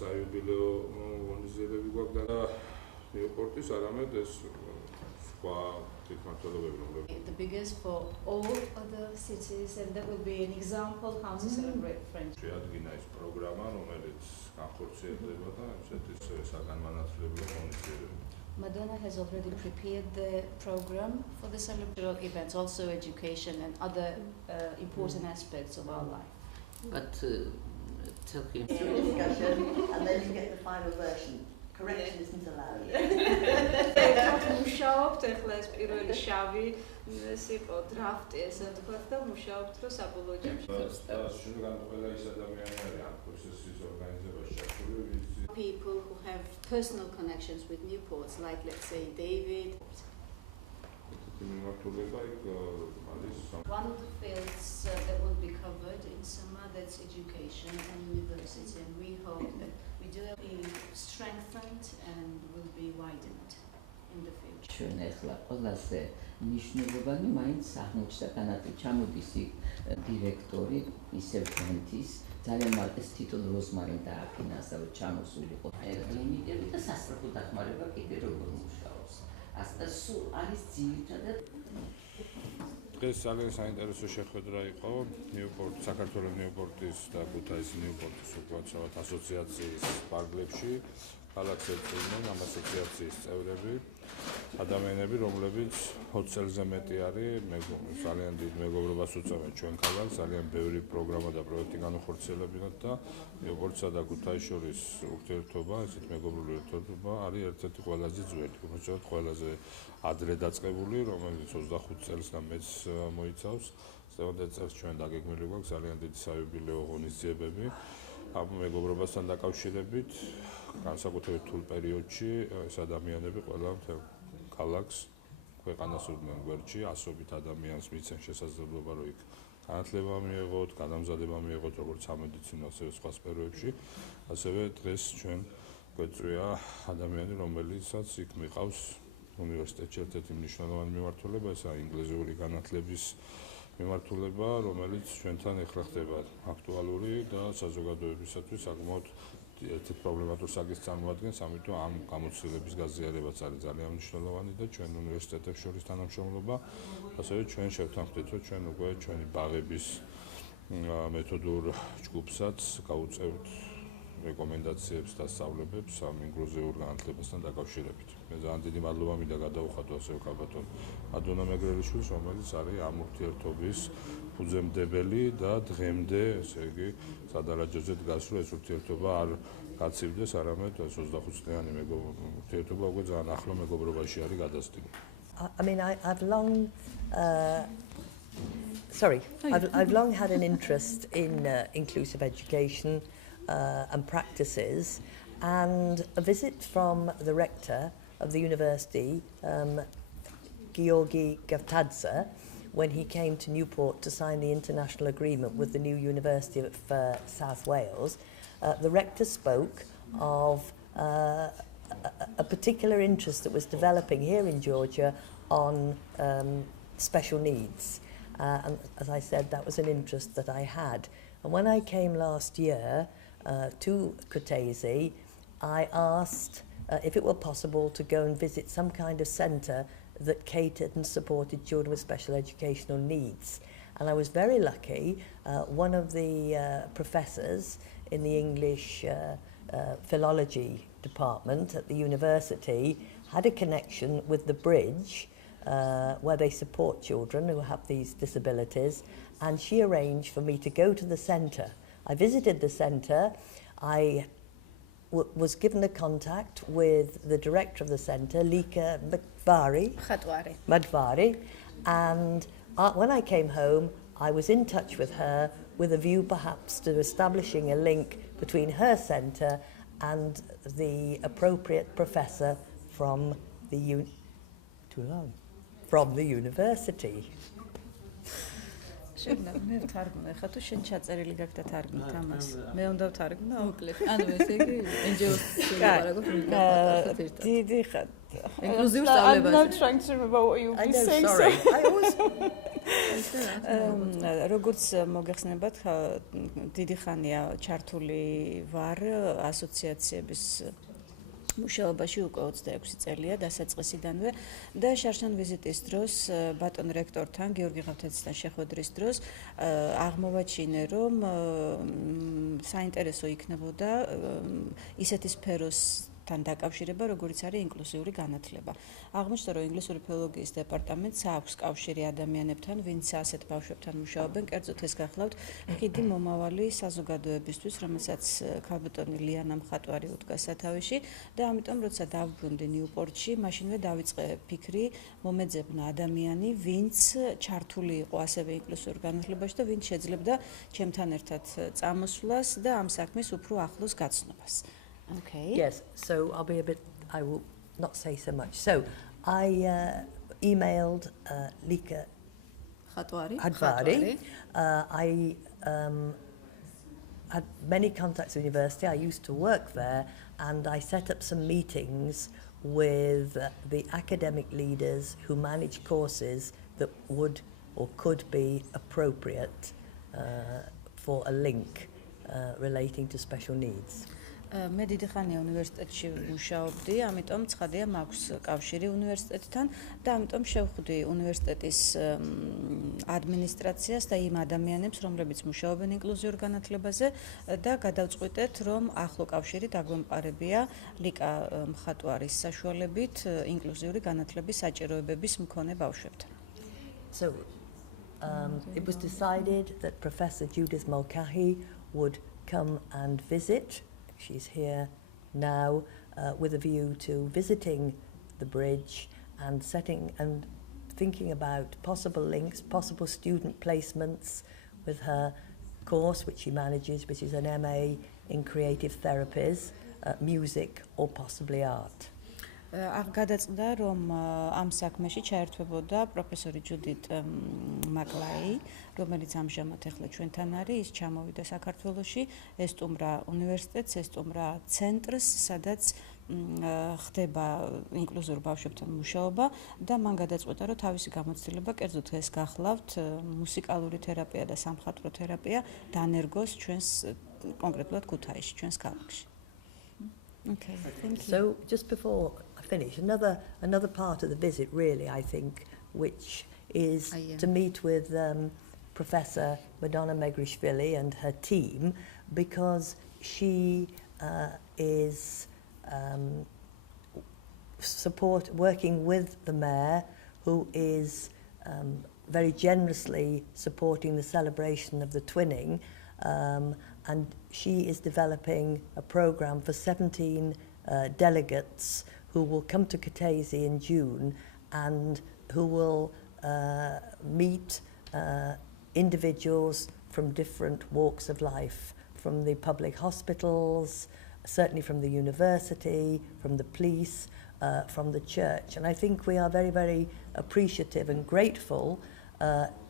საიუბილეო ღონისძიებები გვაქვს და ნიუპორტის არამედ ეს სხვა თვითმმართველობები, რომლებიც The biggest for all other cities, and that will be an example how to celebrate French. შეადგინა ეს პროგრამა, რომელიც განხორციელდება და ესეთის საგანმანათლებლო ღონისძიებები. Madonna has already prepared the program for the celebratory events, also education and other important aspects of our life. But tell him. Discussion, and then you get the final version. Correction isn't allowed. მუშაობთ ახლა ეს პირველი შავი ეს იყო დრაფტი ესე ვთქვათ და მუშაობთ რომ საბოლოო ჯამში და შეგან ყველა ის ადამიანი არის პროცესის ორგანიზებაში ჩართული people who have personal connections with Newports, like let's say David. One of the fields that will be covered in summer, that's education and university, and we hope that we do be strengthened and will be widened in the future. ჩვენ ახლა ყველაზე მნიშვნელოვანი მაინც აღმოჩნდა განათლება. ჩამოდის დირექტორი ისევ ჩვენთვის ძალიან მარტის თითო როზმარინ დააფინანსა რომ ჩამოსულიყო ლიმიტები და სასწრაფო დახმარება კიდე როგორ მუშაობს. ასე სულ არის ძირითადად დღეს ძალიან საინტერესო შეხვედრა იყო საქართველოს ნიუპორტის და ქუთაის-ნიუპორტის უკუაცრავად ასოციაციის პარკლებში. ქალაქს ეწევიან ამ ასოციაციის წევრები, ადამიანები, რომლებიც 20 წელზე მეტი არის ძალიან დიდ მეგობრობას უწევენ ჩვენ ქალაქს, ძალიან ბევრი პროგრამა და პროექტი განხორციელებინათ და ნიუპორტსა და ქუთაისის შორის ურთიერთობა, ესეთ მეგობრული ურთიერთობა არის ერთ-ერთი ყველაზე ძველი, უბრალოდ ყველაზე ადრე დაწყებული, რომელიც 25 წელს და მეც მოიცავს. 30 წელს ჩვენ დაგეგმილი გვაქვს ძალიან დიდი საიუბილეო ღონისძიებები. ამ მეგობრობასთან დაკავშირებით განსაკუთრებით რთულ პერიოდში ეს ადამიანები ყველა მთელ ქალაქს ქვეყანას უდმენ გვერდში, ასობით ადამიანს მიცემ შესაძლებლობა რომ იქ განათლება მიიღოთ, გადამზადება მიიღოთ როგორც სამედიცინო ასევე სხვა სფეროებში. ასევე დღეს ჩვენ გვეწვია ადამიანი, რომელიცაც იქ მიყავს უნივერსიტეტში ერთ-ერთი მნიშვნელოვანი მიმართულება, ესაა ინგლისური განათლების მიმართულება, რომელიც ჩვენთან ეხლა ხდება აქტუალური და საზოგადოებისათვის საკმაოდ ერთ-ერთ პრობლემატურ საკითხს წარმოადგენს, ამიტომ ამ გამოცდილების გაზიარებაც არის ძალიან მნიშვნელოვანი და ჩვენ უნივერსიტეტებს შორის თანამშრომლობა, ასევე ჩვენ შევთანხმდით, რომ ჩვენ უკვე ჩვენი ბაღების მეთოდურ ჯგუფსაც გავუწევთ რეკომენდაციებს და სწავლებებს ამ ინკლუზიურ განათლებასთან დაკავშირებით. მე ძალიან დიდი მადლობა მინდა გადაუხადო ასევე კაბატონ მადონა მეგრელიშვილს, რომელიც არის ამ ურთიერთობის ფუძემდებელი და დღემდე, ესე იგი, სადარაჯოზე დგას, რომ ეს ურთიერთობა არ გაცივდეს, arამედ 25 წლიანი ურთიერთობა უკვე ძალიან ახლო მეგობრობაში არის გადასტილი. I mean, I've long had an interest in inclusive education and practices, and a visit from the rector of the university, Georgi Gavtadze, when he came to Newport to sign the international agreement with the new University of South Wales, the rector spoke of a particular interest that was developing here in Georgia on special needs. And as I said, that was an interest that I had. And when I came last year to Kutaisi, I asked if it were possible to go and visit some kind of centre that catered and supported children with special educational needs. And I was very lucky. One of the professors in the English philology department at the university had a connection with the Bridge, where they support children who have these disabilities, and she arranged for me to go to the centre. I visited the centre. I was given a contact with the director of the centre, Lika Madvari, and when I came home, I was in touch with her with a view perhaps to establishing a link between her centre and the appropriate professor from the university. შეგნა მე ვთარგმნე ხა თუ შენ ჩაწერილი გაქვს და თარგმნით ამას მე უნდა ვთარგმნო მოკლედ ანუ ესე იგი NGO-ს შეგაბარაგოთ დიდი ინკლუზიურ I'm სწავლებაზე. not trying to remember what you'll I be know, saying. sorry. I always... როგორც მოგეხსენებათ, დიდი ხანია ჩართული ვარ ასოციაციების მუშაობაში უკვე 26 წელია დასაწყისიდანვე და შარშან ვიზიტის დროს ბატონ რექტორთან გიორგი ღავთაძისთან შეხვედრის დროს აღმოვაჩინე რომ საინტერესო იქნებოდა ისეთი სფეროსთან დაკავშირება, როგორიც არის ინკლუზიური განათლება. აღმოჩნდა, რომ ინგლისური ფილოლოგიის დეპარტამენტს აქვს კავშირი ადამიანებთან, ვინც ასეთ ბავშვებთან მუშაობენ, კერძოდ ეს გახლავთ ხიდი მომავალი საზოგადოებისთვის, რომელსაც ქალბატონი ლიანა მხატვარი უდგა სათავეში და ამიტომ როცა დავბრუნდი ნიუპორტში, მაშინვე დავიწყე ფიქრი მომეძებნა ადამიანი, ვინც ჩართული იყო ასევე ინკლუზიურ განათლებაში და ვინც შეძლებდა ჩემთან ერთად წამოსვლას და ამ საქმის უფრო ახლოს გაცნობას. Okay. Yes, so I'll be a bit, I will not say so much. So I emailed Lika Hadvari. I had many contacts with the university. I used to work there and I set up some meetings with the academic leaders who manage courses that would or could be appropriate for a link relating to special needs. მე დიდი ხანია უნივერსიტეტში მუშაობდი, ამიტომ ცხადია მაქვს კავშირი უნივერსიტეტთან და ამიტომ შევხვდი უნივერსიტეტის ადმინისტრაციას და იმ ადამიანებს, რომლებიც მუშაობენ ინკლუზიურ განათლებაზე და გადავწყვიტეთ, რომ ახლო კავშირი დაგვემყარებია ლიკა მხატვარის საშუალებით ინკლუზიური განათლების საჭიროებების მქონე ბავშვებთან. So it was decided that Professor Judith Mulcahy would come and visit. She's here now with a view to visiting the bridge and thinking about possible links, possible student placements with her course, which she manages, which is an MA in creative therapies, music or possibly art. გადაწყდა რომ ამ საქმეში ჩაერთვებოდა პროფესორი ჯუდით მაკლაი, რომელიც ამჟამად ახლა ჩვენთან არის, ის ჩამოვიდა საქართველოში, ესტუმრა უნივერსიტეტს, ესტუმრა ცენტრს, სადაც ხდება ინკლუზიურ ბავშვებთან მუშაობა და მან გადაწყვეტა, რომ თავისი გამოცდილება, კერძოდ ეს გახლავთ, მუსიკალური თერაპია და სამხატვრო თერაპია დანერგოს ჩვენს კონკრეტულად ქუთაისში, ჩვენს ქალაქში. Okay, thank you. So just before I finish, another part of the visit really, I think, which is to meet with Professor Madona Megreshvili and her team, because she is working with the mayor, who is very generously supporting the celebration of the twinning, and she is developing a program for 17 delegates who will come to Kutaisi in June and who will meet individuals from different walks of life, from the public hospitals, certainly from the university, from the police, from the church. And I think we are very, very appreciative and grateful,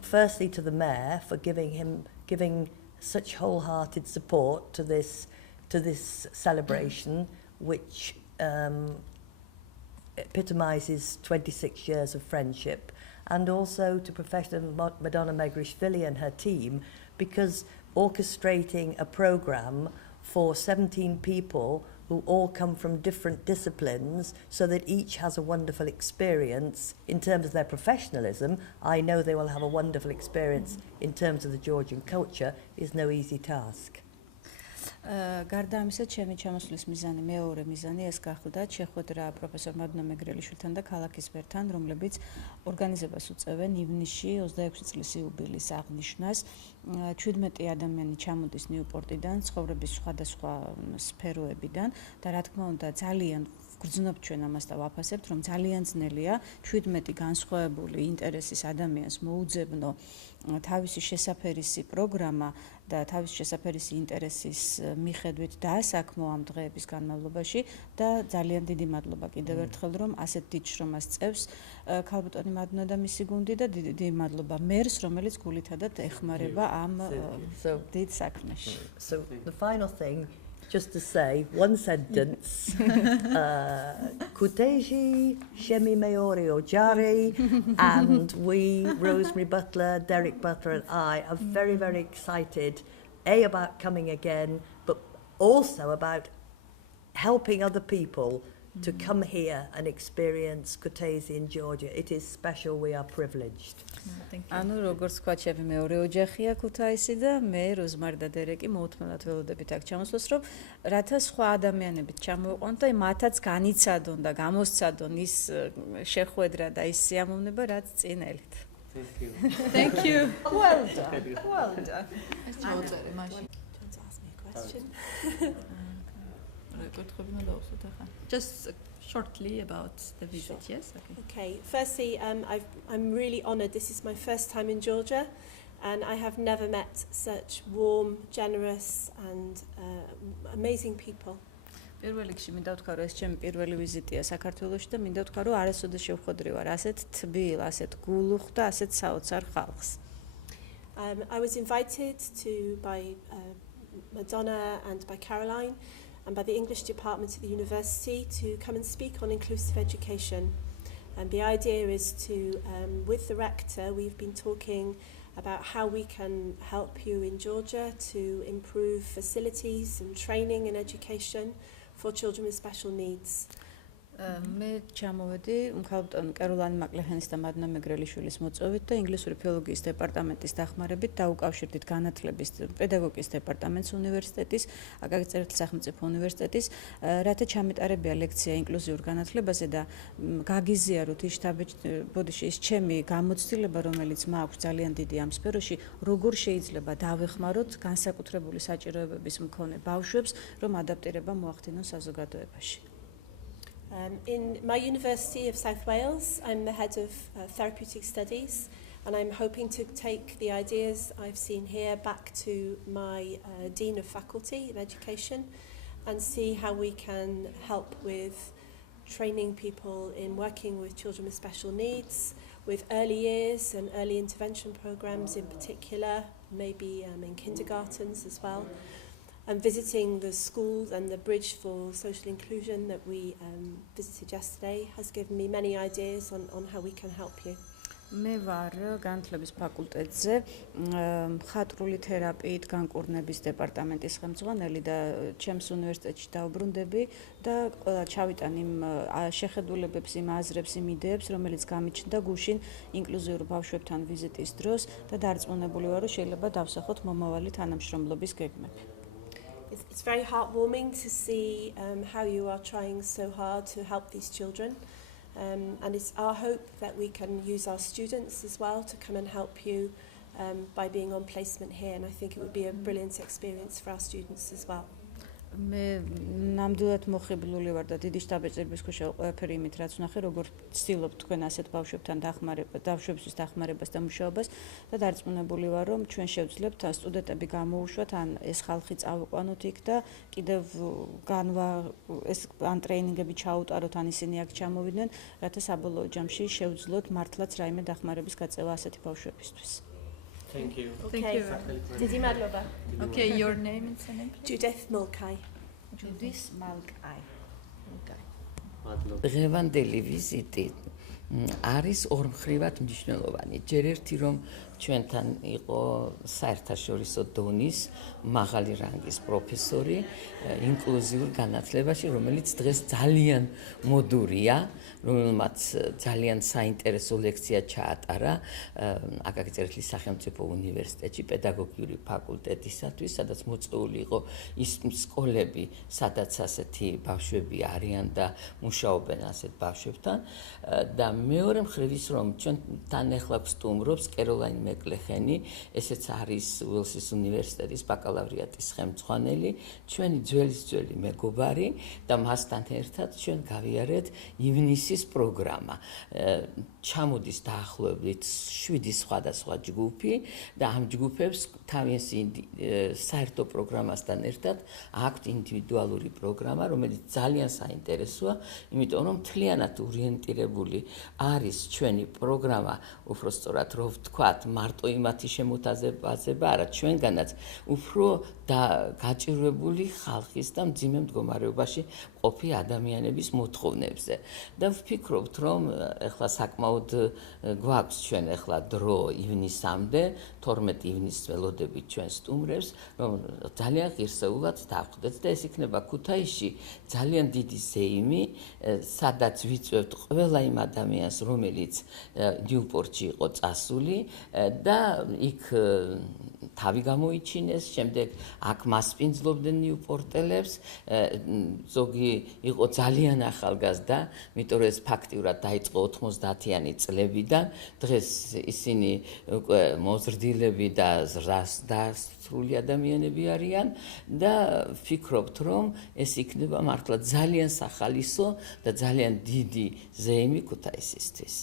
firstly to the mayor for giving such wholehearted support to this celebration, which epitomizes 26 years of friendship, and also to Professor Madona Megreshvili and her team, because orchestrating a program for 17 people who all come from different disciplines so that each has a wonderful experience in terms of their professionalism. I know they will have a wonderful experience in terms of the Georgian culture is no easy task. გარდა ამისა, ჩემი ჩამოსვლის მიზანი, მეორე მიზანი ეს გახლდა შეხვედრა პროფესორ მადონა მეგრელიშვილთან და ქალაქის მერთან, რომლებიც ორგანიზებას უწევენ ივნისში 26 წლის იუბილეის აღნიშვნას. 17 ადამიანი ჩამოდის ნიუპორტიდან, ცხოვრების სხვადასხვა სფეროებიდან და რა თქმა უნდა ძალიან გრძნობ ჩვენ ამას და ვაფასებთ, რომ ძალიან ძნელია 17 განსხვავებული ინტერესის ადამიანს მოუძებნო თავისი შესაფერისი პროგრამა და თავისი შესაფერისი ინტერესის მიხედვით დაასაქმო ამ დღეების განმავლობაში და ძალიან დიდი მადლობა კიდევ ერთხელ, რომ ასეთ დიდ შრომას წევს ქალბატონი მადონა და მისი გუნდი და დიდი მადლობა მერს, რომელიც გულითადად ეხმარება ამ დიდ საქმეში. So the final thing just to say one sentence. Kuteji, Shemi Maori or Jari, and we, Rosemary Butler, Derek Butler and I, are very, very excited, about coming again, but also about helping other people to come here and experience Kutaisi in Georgia. It is special, we are privileged. ანუ როგორც თქვა, ჩემი მეორე ოჯახია ქუთაისი და მე როზმარი და დერეკი მოუთმენლად ველოდებით აქ ჩამოსვლას, რომ რათა სხვა ადამიანებიც ჩამოვიყვანოთ და მათაც განიცადონ და გამოსცადონ ის შეხვედრა და ის სიამოვნება, რაც წინ ელით. Thank you. Well done. Well done. მოწერე მაშინ. To ask me a question. Just shortly about the visit, Sure. yes? Okay. Okay, firstly, I'm really honoured. This is my first time in Georgia, and I have never met such warm, generous, and amazing people. პირველ რიგში მინდა ვთქვა, რომ ეს ჩემი პირველი ვიზიტია საქართველოში და მინდა ვთქვა, რომ არასოდეს შევხვედრი ვარ ასეთ თბილ, ასეთ გულუხ და ასეთ საოცარ ხალხს. I was invited by Madona and by Caroline and by the English department of the university to come and speak on inclusive education. And the idea is to, with the rector, we've been talking about how we can help you in Georgia to improve facilities and training in education for children with special needs. მე ჩამოვედი კეროლანი მაკლეჰენის და მადონა მეგრელიშვილის მოწვევით და ინგლისური ფილოლოგიის დეპარტამენტის დახმარებით დაუკავშირდით განათლების პედაგოგიკის დეპარტამენტს უნივერსიტეტის, აკაკი სახელმწიფო უნივერსიტეტის, რათა ჩამეტარებია ლექცია ინკლუზიურ განათლებაზე და გაგიზიაროთ ის ბოდიში ის ჩემი გამოცდილება, რომელიც მაქვს ძალიან დიდი ამ სფეროში, როგორ შეიძლება დავეხმაროთ განსაკუთრებული საჭიროებების მქონე ბავშვებს, რომ ადაპტირება მოახდინონ საზოგადოებაში. In my University of South Wales, I'm the head of therapeutic studies, and I'm hoping to take the ideas I've seen here back to my Dean of Faculty of Education and see how we can help with training people in working with children with special needs, with early years and early intervention programs in particular, maybe in kindergartens as well. And visiting the schools and the Bridge for Social Inclusion that we visited yesterday has given me many ideas on how we can help you. მე ვარ განათლების ფაკულტეტზე მხატვრული თერაპიით განკურნების დეპარტამენტის ხელმძღვანელი და ჩემს უნივერსიტეტში დავბრუნდები და ყველა ჩავიტან იმ შეხედულებებს, იმ აზრებს, იმ იდეებს, რომელიც გამიჩნდა გუშინ ინკლუზიურ ბავშვებთან ვიზიტის დროს და დარწმუნებული ვარ, რომ შეიძლება დავსახოთ მომავალი თანამშრომლობის გეგმები. It's very heartwarming to see how you are trying so hard to help these children. And it's our hope that we can use our students as well to come and help you by being on placement here. And I think it would be a brilliant experience for our students as well. მე ნამდვილად მოხიბლული ვარ და დიდი შტაბ-ეჭრების ქვეშ ყველაფერი იმით, რაც ვნახე, როგორ ვცდილობთ თქვენ ასეთ ბავშვებთან ბავშვებისთვის დახმარებას და მუშაობას და დარწმუნებული ვარ, რომ ჩვენ შევძლებთ სტუდენტები გამოუშვათ, ან ეს ხალხი წავიყვანოთ იქ და კიდევ ეს ან ტრეინინგები ჩაუტაროთ, ან ისინი აქ ჩამოვიდნენ, რათა საბოლოო ჯამში შევძლოთ მართლაც რაიმე დახმარების გაწევა ასეთი ბავშვებისთვის. Thank you. Okay. Didi Madloba. Okay, your name and surname, please? Judith Mulcahy. Judith Mulcahy. დღევანდელი ვიზიტი არის ორმხრივად მნიშვნელოვანი. ჯერ ერთი რომ ჩვენთან იყო საერთაშორისო დონის მაღალი რანგის პროფესორი ინკლუზიურ განათლებაში, რომელიც დღეს ძალიან მოდურია, რომელმაც ძალიან საინტერესო ლექცია ჩაატარა აკაკი სახელმწიფო უნივერსიტეტში პედაგოგიური ფაკულტეტისათვის, სადაც მოწვეული იყო ის სკოლები, სადაც ასეთი ბავშვები არიან და მუშაობენ ასეთ ბავშვებთან და მეორე მხრივ ის რომ ჩვენთან ეხლა სტუმრობს კეროლაინ მეკლეჰენი, ესეც არის უელსის უნივერსიტეტის ბაკალავრიატის ხელმძღვანელი, ჩვენი ძველი მეგობარი და მასთან ერთად ჩვენ გავიარეთ ივნისის პროგრამა. ჩამოდის დაახლოებით 7 სხვადასხვა ჯგუფი და ამ ჯგუფებს თავის საერთო პროგრამასთან ერთად აქვთ ინდივიდუალური პროგრამა, რომელიც ძალიან საინტერესოა, იმიტომ რომ მთლიანად ორიენტირებული არის ჩვენი პროგრამა, უფრო სწორად რო ვთქვათ, მარტო იმათი შემოთავაზება არა, ჩვენგანაც უფრო გაჭირვებული ხალხის და მძიმე მდგომარეობაში ყოფი ადამიანების მოთხოვნებზე. და ვფიქრობთ, რომ ეხლა საკმაოდ გვაქვს ჩვენ ეხლა დრო ივნისამდე, 12 ივნისს ველოდებით ჩვენ სტუმრებს, რომ ძალიან ღირსეულად დავხვდეთ და ეს იქნება ქუთაისში ძალიან დიდი ზეიმი, სადაც ვიწვევთ ყველა იმ ადამიანს, რომელიც ნიუპორტში იყო წასული და იქ თავი გამოიჩინეს, შემდეგ აქ მასპინძლობდნენ ნიუპორტელებს, ზოგი იყო ძალიან ახალგაზრდა, იმიტომ რომ ეს ფაქტიურად დაიწყო 90-იანი წლებიდან, დღეს ისინი უკვე მოზრდილები და დასრული ადამიანები არიან და ვფიქრობთ, რომ ეს იქნება მართლა ძალიან სახალისო და ძალიან დიდი ზეიმი ქუთაისისთვის.